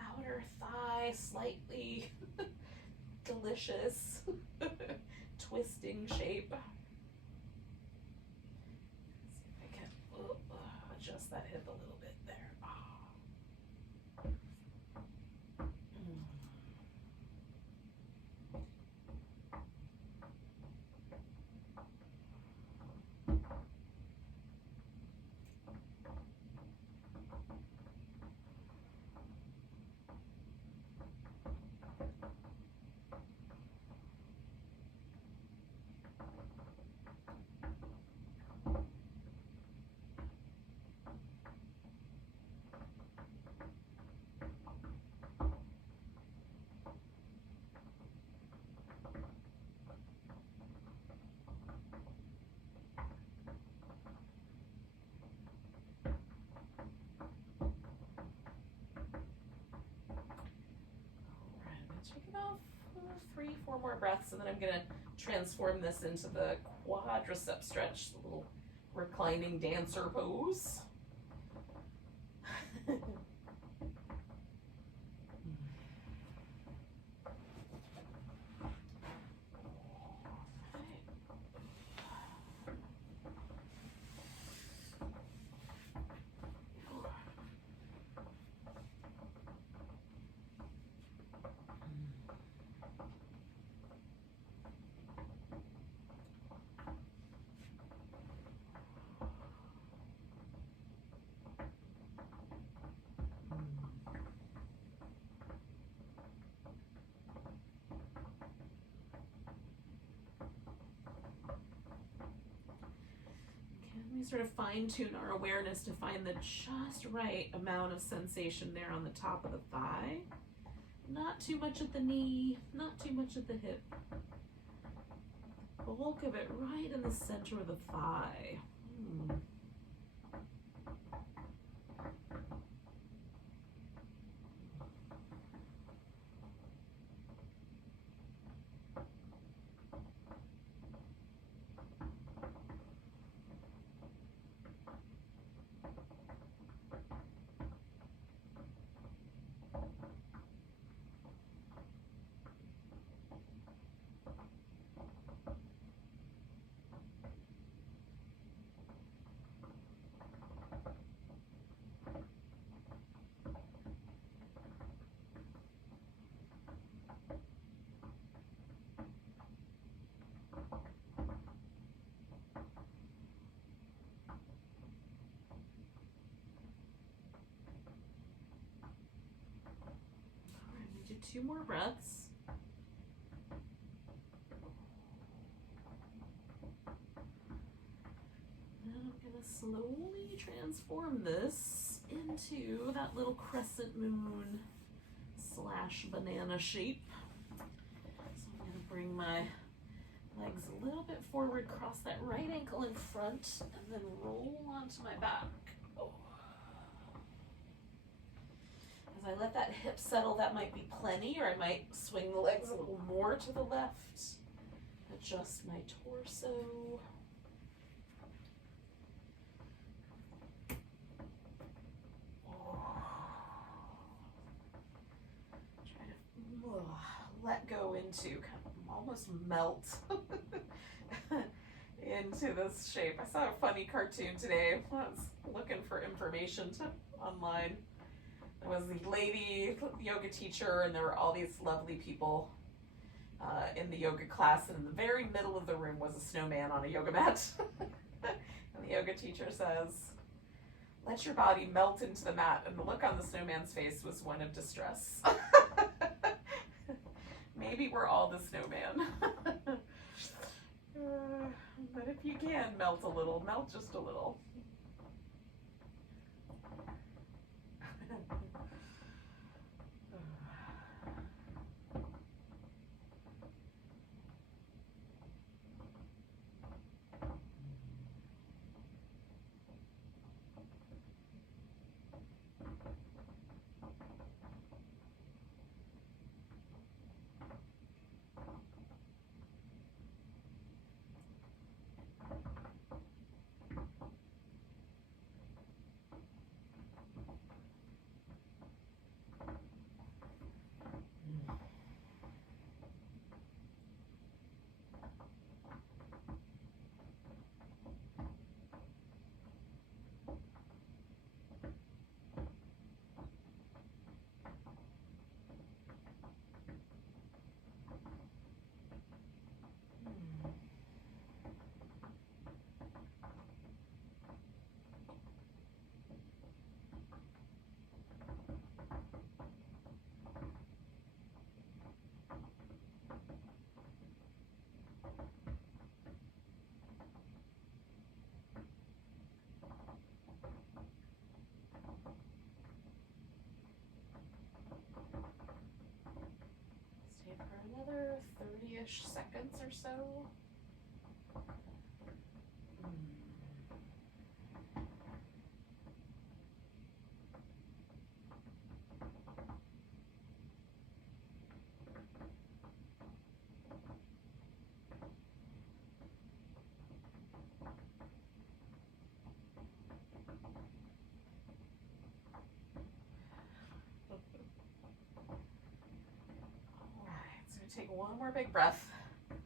outer thigh, slightly delicious twisting shape. See if I can adjust that hip a little bit there. Take about 3-4 more breaths, and then I'm going to transform this into the quadricep stretch, the little reclining dancer pose. sort of fine-tune our awareness to find the just right amount of sensation there on the top of the thigh. Not too much at the knee, not too much at the hip. Bulk of it right in the center of the thigh. Do 2 more breaths. Then I'm going to slowly transform this into that little crescent moon / banana shape. So I'm going to bring my legs a little bit forward, cross that right ankle in front, and then roll onto my back. As I let that hip settle, that might be plenty, or I might swing the legs a little more to the left. Adjust my torso. Try to let go into, kind of almost melt into this shape. I saw a funny cartoon today. I was looking for information online. There was the lady yoga teacher, and there were all these lovely people in the yoga class, and in the very middle of the room was a snowman on a yoga mat. And the yoga teacher says, "Let your body melt into the mat," and the look on the snowman's face was one of distress. Maybe we're all the snowman. But if you can melt a little, melt just a little. Another 30-ish seconds or so. Take one more big breath,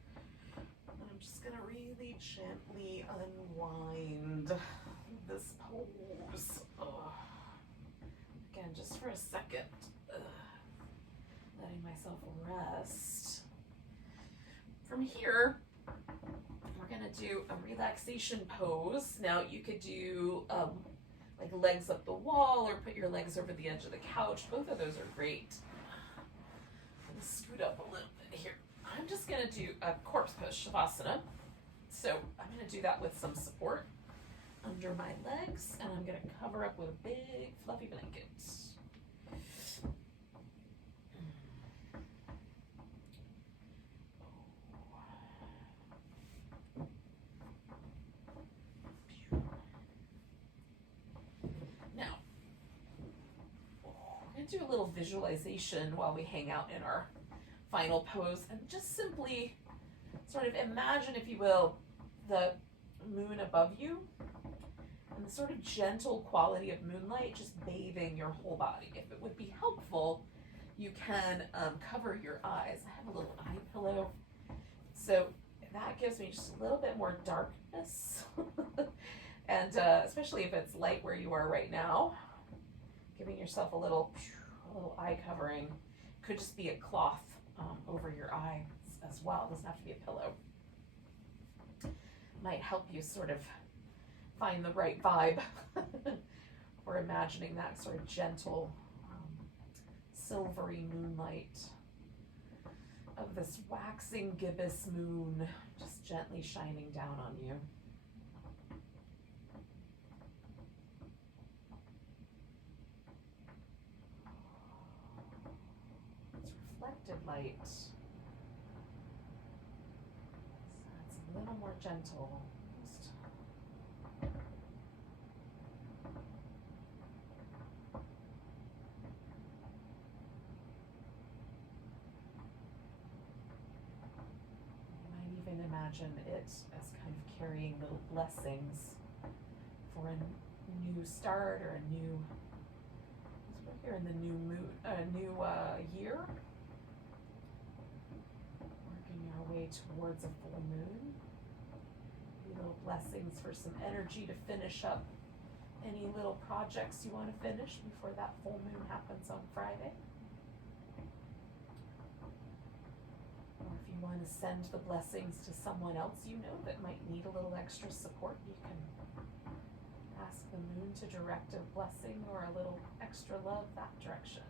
and I'm just gonna really gently unwind this pose. Again, just for a second, letting myself rest. From here, we're gonna do a relaxation pose. Now you could do like legs up the wall, or put your legs over the edge of the couch. Both of those are great. I'm gonna scoot up a little bit here. I'm just gonna do a corpse pose, Shavasana. So I'm gonna do that with some support. under my legs, and I'm going to cover up with a big fluffy blanket. Now, we're going to do a little visualization while we hang out in our final pose, and just simply sort of imagine, if you will, the moon above you and the sort of gentle quality of moonlight just bathing your whole body. If it would be helpful, you can cover your eyes. I have a little eye pillow, so that gives me just a little bit more darkness. And especially if it's light where you are right now, giving yourself a little eye covering. Could just be a cloth over your eyes as well. It doesn't have to be a pillow. Might help you sort of find the right vibe for imagining that sort of gentle, silvery moonlight of this waxing gibbous moon just gently shining down on you. It's reflected light. A little more gentle. You might even imagine it as kind of carrying little blessings for a new start or a new, as we're here in the new moon, new year. Working our way towards a full moon. Little blessings for some energy to finish up any little projects you want to finish before that full moon happens on Friday. Or if you want to send the blessings to someone else you know that might need a little extra support, you can ask the moon to direct a blessing or a little extra love that direction.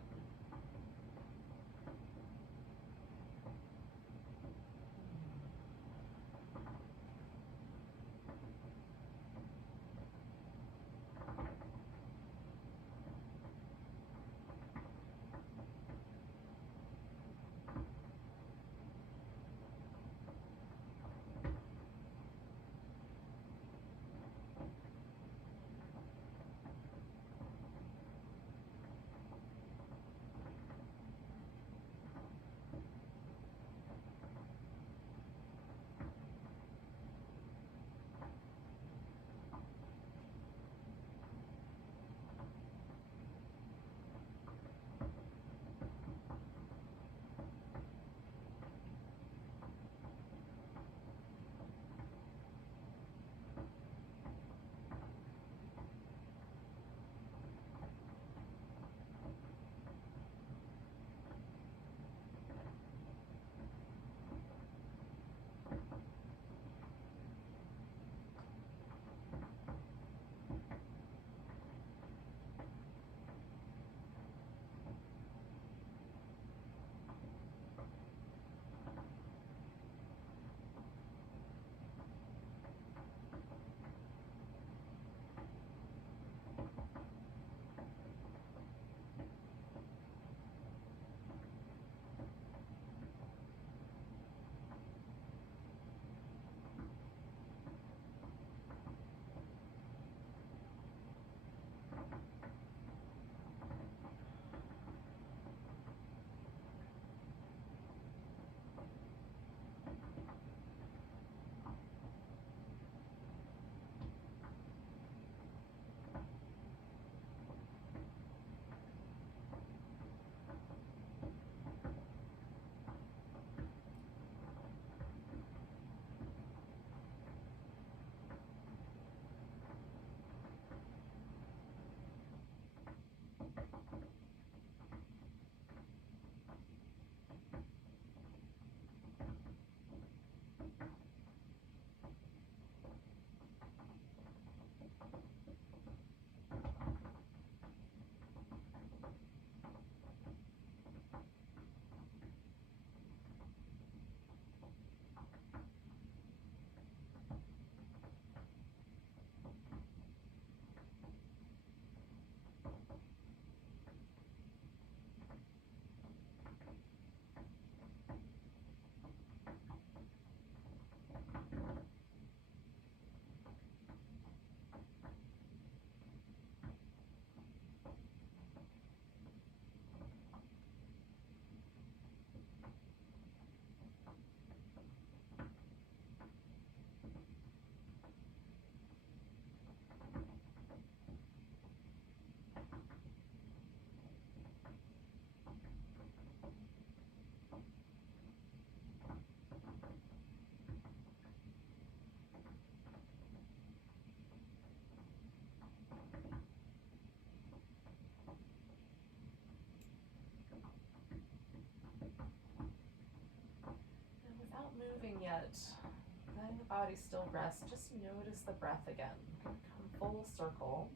body still rests, just notice the breath again. Come full circle.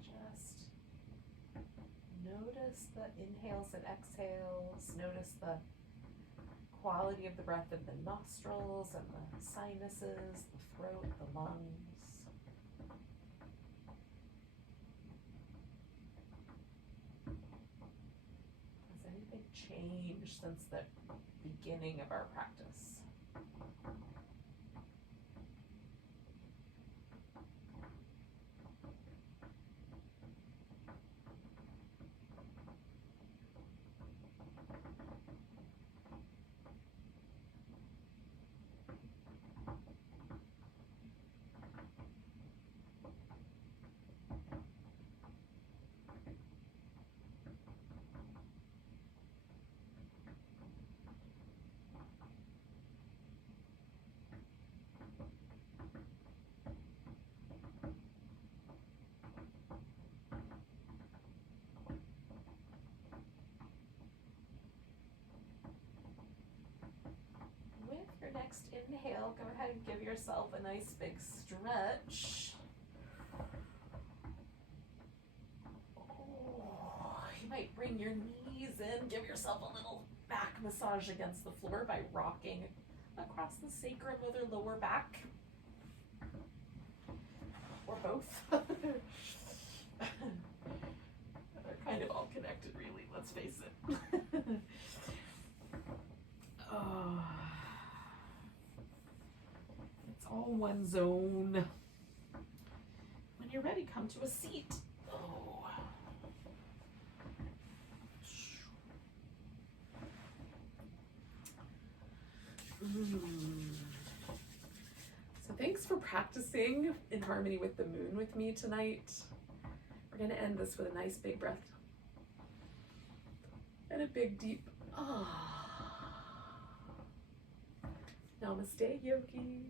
Just notice the inhales and exhales. Notice the quality of the breath in the nostrils and the sinuses, the throat, the lungs. Has anything changed since the beginning of our practice? Your next inhale, go ahead and give yourself a nice big stretch. Oh, you might bring your knees in, give yourself a little back massage against the floor by rocking across the sacrum of your lower back. Or both. They're kind of all connected, really, let's face it. Oh. All one zone. When you're ready, come to a seat. Oh. So thanks for practicing in harmony with the moon with me tonight. We're going to end this with a nice big breath. And a big deep ah. Namaste Yogis.